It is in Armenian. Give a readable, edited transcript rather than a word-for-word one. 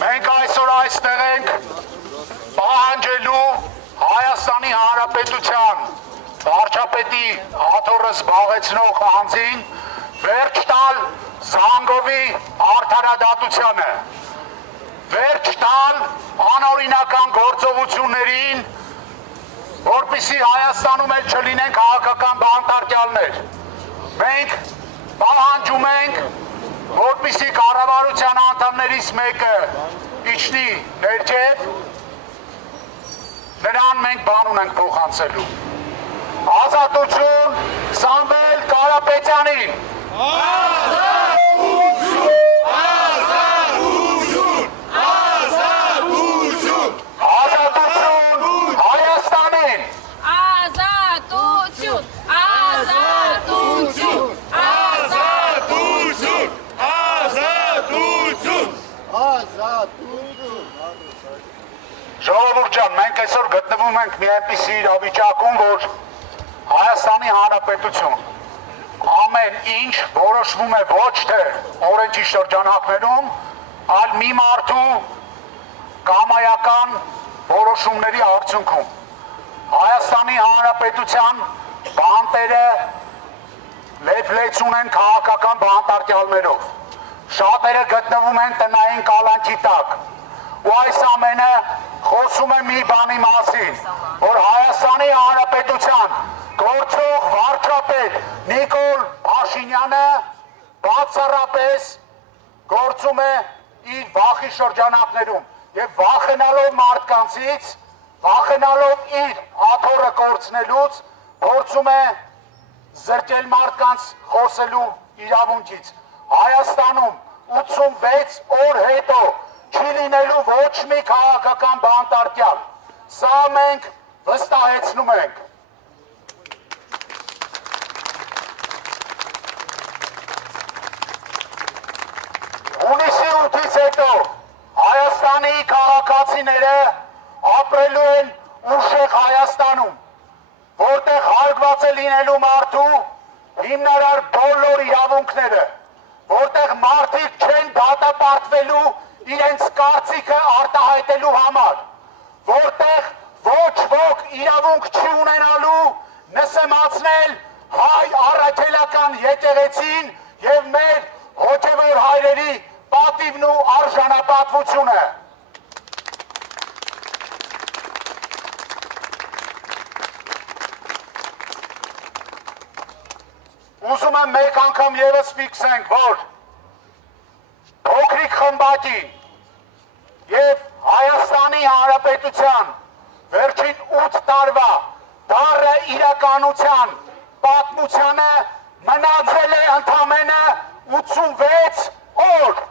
Մենք այսօր այստեղ ենք պահանջելու Հայաստանի Հանրապետության վարչապետի աթոռը զբաղեցնող անձին վերջ տալ Զանգովի արդարադատությանը, վերջ տալ անօրինական գործողություններին, որպեսզի Հայաստանում էլ չլինեն քաղաքական բանտարկյալներ։ Մենք պահանջում ենք, որպեսզի կառավարության անդամներից մեկը իջնի ներքև, նրան մենք բան ունենք փոխանցելու։ Ազատություն Սամվել Կարապետյանին։ Ազատություն, ազատություն, ազատություն, ազատություն Հայաստանին։ Ազատություն, ազատություն, ազատություն, ազատություն, Ժողովուրդ ջան, մենք այսօր գտնվում ենք մի այնպիսի իրավիճակում, որ Հայաստանի Հանրապետություն ամեն ինչ որոշվում է ոչ թե օրենքի շրջանակներում, այլ մի մարդու կամայական որոշումների արդյունքում։ Հայաստանի Հանրապետության բանտերը լեփլեցուն են քաղաքական բանտարկյալներով։ Շատերը գտնվում են տնային կալանքի տակ։ Ու այս ամենը խոսում է մի բանի մասին, որ Հայաստանի Հանրապետության գործող վարչապետ Նիկոլ Փաշինյանը բացառապես գործում է իր վախի շրջանակներում եւ վախենալով մարդկանցից, վախենալով իր աթոռը կորցնելուց, փորձում է զրկել մարդկանց խոսելու իրավունքից։ Հայաստանում 86 օր հետո չի լինելու ոչ մի քաղաքական բանտարկյալ։ Սա մենք վստահեցնում ենք։ Հունիսի 8-ից հետո Հայաստանի քաղաքացիները ապրելու են ուշեղ Հայաստանում, որտեղ հարգված է լինելու մարդու հիմնարար բոլոր իրավունքները, որտեղ մարդիկ չեն դատապարտվելու իրենց կարծիքը արտահայտելու համար, որտեղ ոչ ոք իրավունք չի ունենալու նսեմացնել հայ առաքելական եկեղեցին եւ մեր հոգեվոր հայրերի պատիվն ու արժանապատվությունը։ Ուզում եմ մեկ անգամ եւս ֆիքսենք, որ փոքրիկ խմբակին եւ Հայաստանի Հանրապետության վերջին 8 տարվա դառը իրականության պատմությանը մնացել է ընդամենը 86 օր։